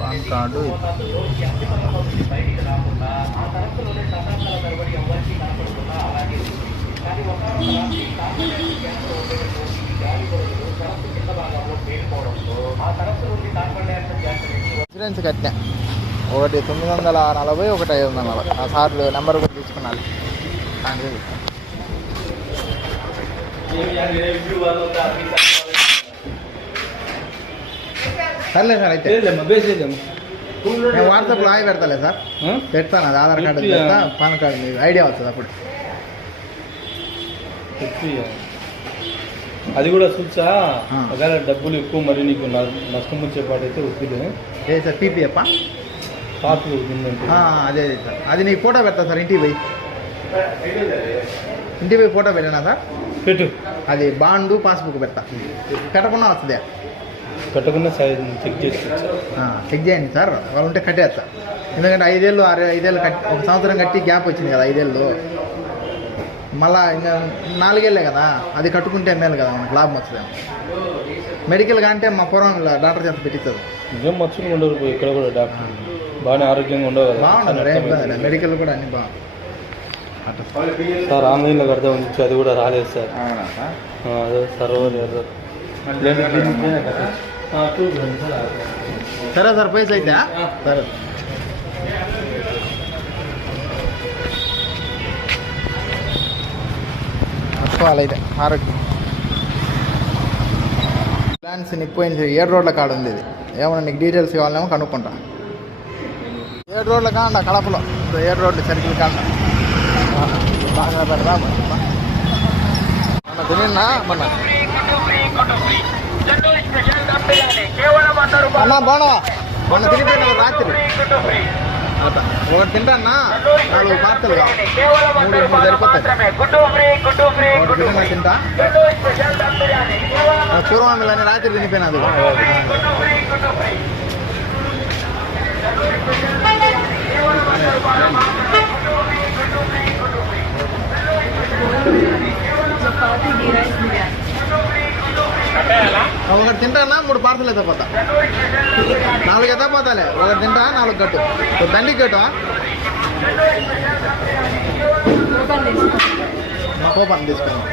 Pan card insurance కట్టినా ఒకటి 940 ఒకటి 540 ఆ సార్లు నెంబర్ కూడా తీసుకున్నాను. సర్లే సార్ అయితే నేను వాట్సాప్లో హాయ్ పెడతాలే సార్, పెడతాను. అది ఆధార్ కార్డు పెడతా, పాన్ కార్డు మీకు ఐడియా అవుతుంది అప్పుడు. అది కూడా చూసా ఒకవేళ డబ్బులు ఎక్కువ మరి నీకు నష్టం వచ్చేపాటు అయితే వద్దులే. ఏ సార్ పీపీఎఫ్ పార్టీ అదే సార్, అది నీకు ఫోటో పెడతా సార్. ఇంటికి పోయి ఫోటో పెట్టినా సార్, పెట్టు. అది బాండు పాస్బుక్ పెడతా. పెట్టకుండా వస్తుంది, పెట్టకుండా చెక్ చేసి చెక్ చేయండి సార్. వాళ్ళు ఉంటే కట్టేస్తా. ఎందుకంటే 5 ఏళ్ళు 5 ఏళ్ళు కట్టి 1 సంవత్సరం కట్టి గ్యాప్ వచ్చింది కదా 5 ఏళ్ళు. మళ్ళా ఇంకా 4 ఏళ్ళే కదా, అది కట్టుకుంటే మేలు కదా, మనకు లాభం వస్తుంది. మెడికల్గా అంటే మా పూర్వం డాక్టర్ చేత పెట్టిస్తుంది. నిజం మర్చిపోయి ఉండరు ఇక్కడ కూడా డాక్టర్ బాగానే ఆరోగ్యంగా ఉండవు. బాగుండదు మెడికల్ కూడా అన్ని బాగుంది సార్. ఆన్లైన్లో కడతా ఉంది, అది కూడా రాలేదు సార్. అదే సర్వర్ సరే సార్ పైసా అయితే సరే. అయితే ఆరోగ్యం ప్లాన్స్ నిప్పోయింది. 7 రోడ్ల కాడ ఉంది ఇది. ఏమన్నా నీకు డీటెయిల్స్ కావాలేమో కనుక్కుంటా. 7 రోడ్ల కాడ కడపలో 7 రోడ్లు సర్కిల్ కాడ బాగా పెడదా మన తిన్నా మన అన్నా బాగా మొన్న తినిపోయిన రాత్రి ఒకటి తింటాన్నా 4 పార్సల్ కావాలి, 3 సరిపోతాయి. తింటా చూరవామిలని రాత్రి తినిపోయినది. ఒకటి తింటానా 3 పార్సల్ అయితే పోతా, 4 అయితే పోతాలే. ఒకటి తింటా 4 కట్టు, దండికి కట్టు. మా కోపాన్ని తీసుకున్నాం.